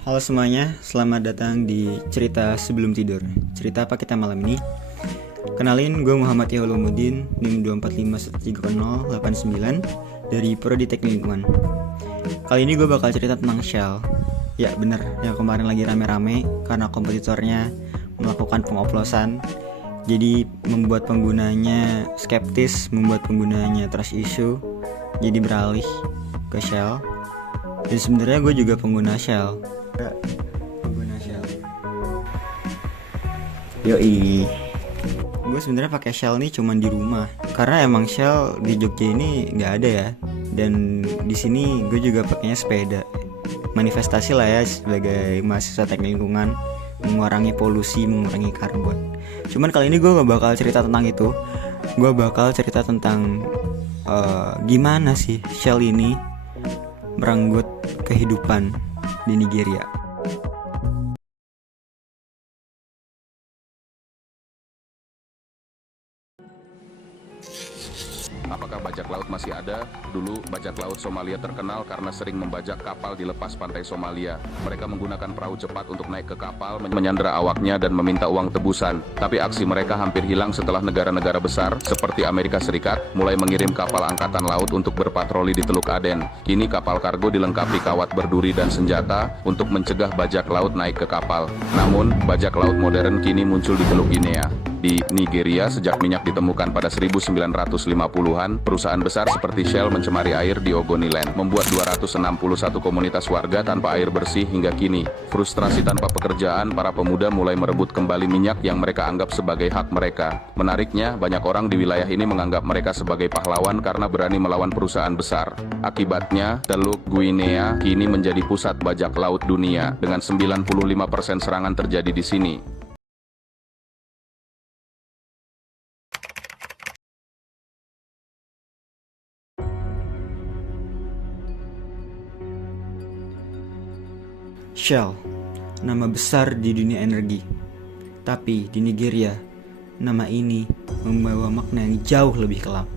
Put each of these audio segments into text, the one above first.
Halo semuanya, selamat datang di Cerita Sebelum Tidur. Cerita apa kita malam ini? Kenalin, gue Muhammad Yahlumuddin, NIM 245130089 dari Prodi Teknik Lingkungan. Kali ini gue bakal cerita tentang Shell. Ya bener, yang kemarin lagi rame-rame karena kompetitornya melakukan pengoplosan. Jadi membuat penggunanya skeptis, membuat penggunanya trust issue. Jadi beralih ke Shell. Dan sebenarnya gue juga pengguna Shell. Yoi. Gue sebenarnya pakai Shell nih cuman di rumah. Karena emang Shell di Jogja ini nggak ada ya. Dan di sini gue juga pakainya sepeda. Manifestasi lah ya sebagai mahasiswa teknik lingkungan, mengurangi polusi, mengurangi karbon. Cuman kali ini gue gak bakal cerita tentang itu. Gue bakal cerita tentang gimana sih Shell ini merenggut kehidupan di Nigeria. Apakah bajak laut masih ada? Dulu, bajak laut Somalia terkenal karena sering membajak kapal di lepas pantai Somalia. Mereka menggunakan perahu cepat untuk naik ke kapal, menyandera awaknya dan meminta uang tebusan. Tapi aksi mereka hampir hilang setelah negara-negara besar, seperti Amerika Serikat, mulai mengirim kapal angkatan laut untuk berpatroli di Teluk Aden. Kini kapal kargo dilengkapi kawat berduri dan senjata untuk mencegah bajak laut naik ke kapal. Namun, bajak laut modern kini muncul di Teluk Guinea. Di Nigeria, sejak minyak ditemukan pada 1950-an, perusahaan besar seperti Shell mencemari air di Ogoniland, membuat 261 komunitas warga tanpa air bersih hingga kini. Frustrasi tanpa pekerjaan, para pemuda mulai merebut kembali minyak yang mereka anggap sebagai hak mereka. Menariknya, banyak orang di wilayah ini menganggap mereka sebagai pahlawan karena berani melawan perusahaan besar. Akibatnya, Teluk Guinea kini menjadi pusat bajak laut dunia, dengan 95% serangan terjadi di sini. Shell, nama besar di dunia energi. Tapi di Nigeria, nama ini membawa makna yang jauh lebih kelam.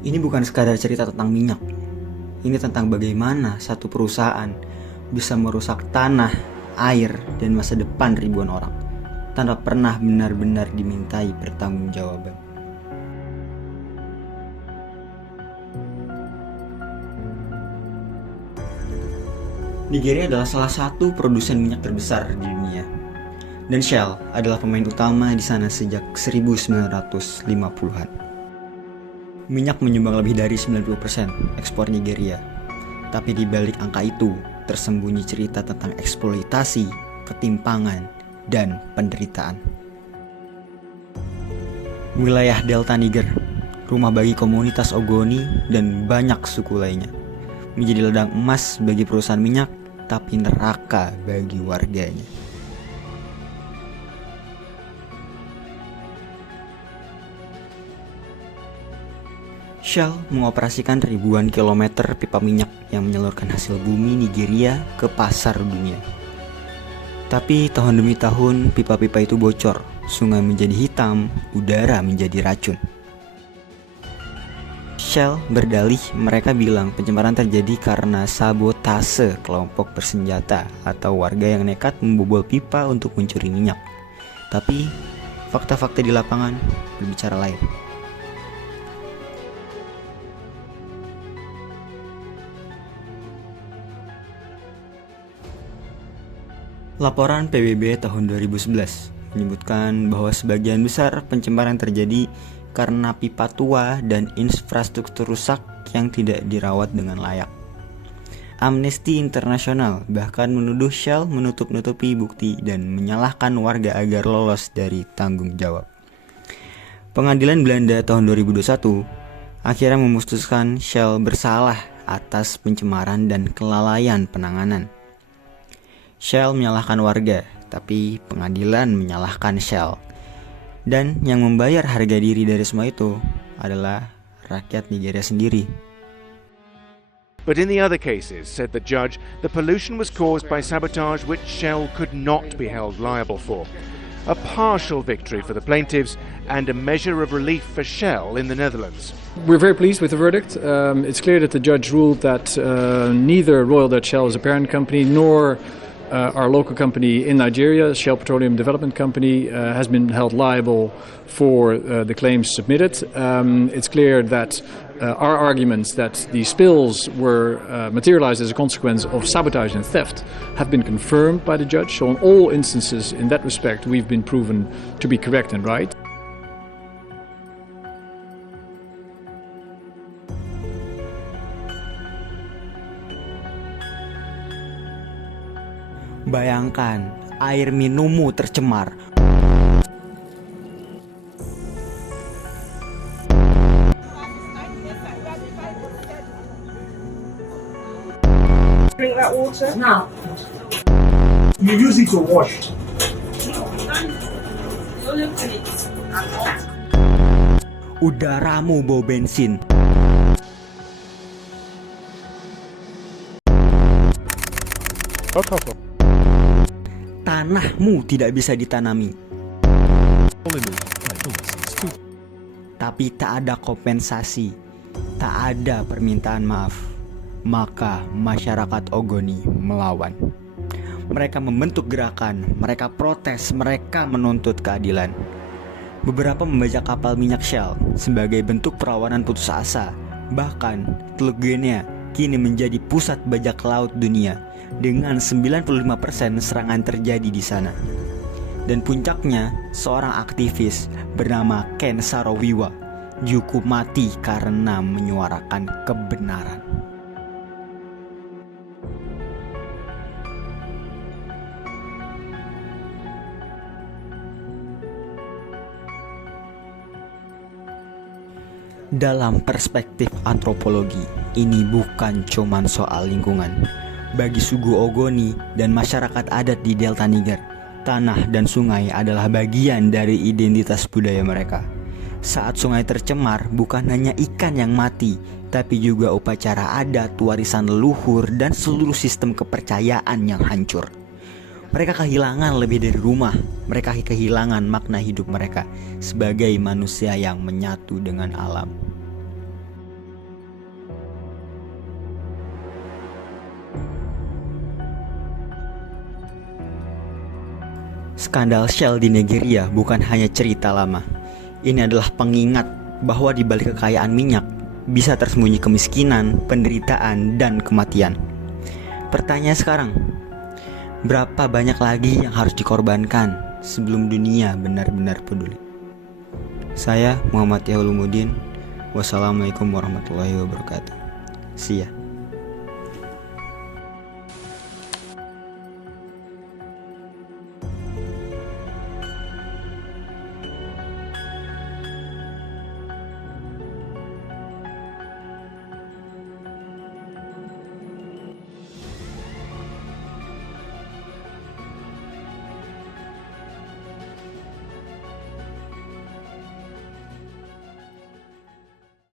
Ini bukan sekadar cerita tentang minyak. Ini tentang bagaimana satu perusahaan bisa merusak tanah, air, dan masa depan ribuan orang tanpa pernah benar-benar dimintai pertanggungjawaban. Nigeria adalah salah satu produsen minyak terbesar di dunia. Dan Shell adalah pemain utama di sana sejak 1950-an. Minyak menyumbang lebih dari 90% ekspor Nigeria. Tapi di balik angka itu, tersembunyi cerita tentang eksploitasi, ketimpangan, dan penderitaan. Wilayah Delta Niger, rumah bagi komunitas Ogoni dan banyak suku lainnya, menjadi ladang emas bagi perusahaan minyak, tapi neraka bagi warganya. Shell mengoperasikan ribuan kilometer pipa minyak yang menyalurkan hasil bumi Nigeria ke pasar dunia. Tapi tahun demi tahun pipa-pipa itu bocor, sungai menjadi hitam, udara menjadi racun. Shell berdalih mereka bilang pencemaran terjadi karena sabotase kelompok bersenjata atau warga yang nekat membobol pipa untuk mencuri minyak. Tapi fakta-fakta di lapangan berbicara lain. Laporan PBB tahun 2011 menyebutkan bahwa sebagian besar pencemaran terjadi karena pipa tua dan infrastruktur rusak yang tidak dirawat dengan layak. Amnesty International bahkan menuduh Shell menutup-nutupi bukti dan menyalahkan warga agar lolos dari tanggung jawab. Pengadilan Belanda tahun 2021 akhirnya memutuskan Shell bersalah atas pencemaran dan kelalaian penanganan. Shell menyalahkan warga, tapi pengadilan menyalahkan Shell. Dan yang membayar harga diri dari semua itu adalah rakyat Nigeria sendiri. But in the other cases, said the judge, the pollution was caused by sabotage which Shell could not be held liable for. a partial victory for the plaintiffs and a measure of relief for Shell in the Netherlands. We're very pleased with the verdict. It's clear that the judge ruled that neither Royal Dutch Shell as a parent company nor our local company in Nigeria, Shell Petroleum Development Company, has been held liable for the claims submitted. It's clear that our arguments that the spills were materialized as a consequence of sabotage and theft have been confirmed by the judge. So in all instances in that respect, we've been proven to be correct and right. Bayangkan, air minummu tercemar. Drink that water? No. You use it to wash. Udaramu bau bensin. Tanahmu tidak bisa ditanami. Tapi tak ada kompensasi, tak ada permintaan maaf. Maka masyarakat Ogoni melawan. Mereka membentuk gerakan, mereka protes, mereka menuntut keadilan. Beberapa membajak kapal minyak Shell sebagai bentuk perlawanan putus asa. Bahkan Teluk Guinea kini menjadi pusat bajak laut dunia dengan 95% serangan terjadi di sana. Dan puncaknya, seorang aktivis bernama Ken Saro-Wiwa dihukum mati karena menyuarakan kebenaran. Dalam perspektif antropologi, ini bukan cuman soal lingkungan. Bagi suku Ogoni dan masyarakat adat di Delta Niger, tanah dan sungai adalah bagian dari identitas budaya mereka. Saat sungai tercemar, bukan hanya ikan yang mati, tapi juga upacara adat, warisan leluhur, dan seluruh sistem kepercayaan yang hancur. Mereka kehilangan lebih dari rumah, mereka kehilangan makna hidup mereka sebagai manusia yang menyatu dengan alam. Skandal Shell di Nigeria bukan hanya cerita lama. Ini adalah pengingat bahwa di balik kekayaan minyak bisa tersembunyi kemiskinan, penderitaan, dan kematian. Pertanyaan sekarang, berapa banyak lagi yang harus dikorbankan sebelum dunia benar-benar peduli? Saya Muhammad Yaulumuddin. Wassalamualaikum warahmatullahi wabarakatuh. See ya.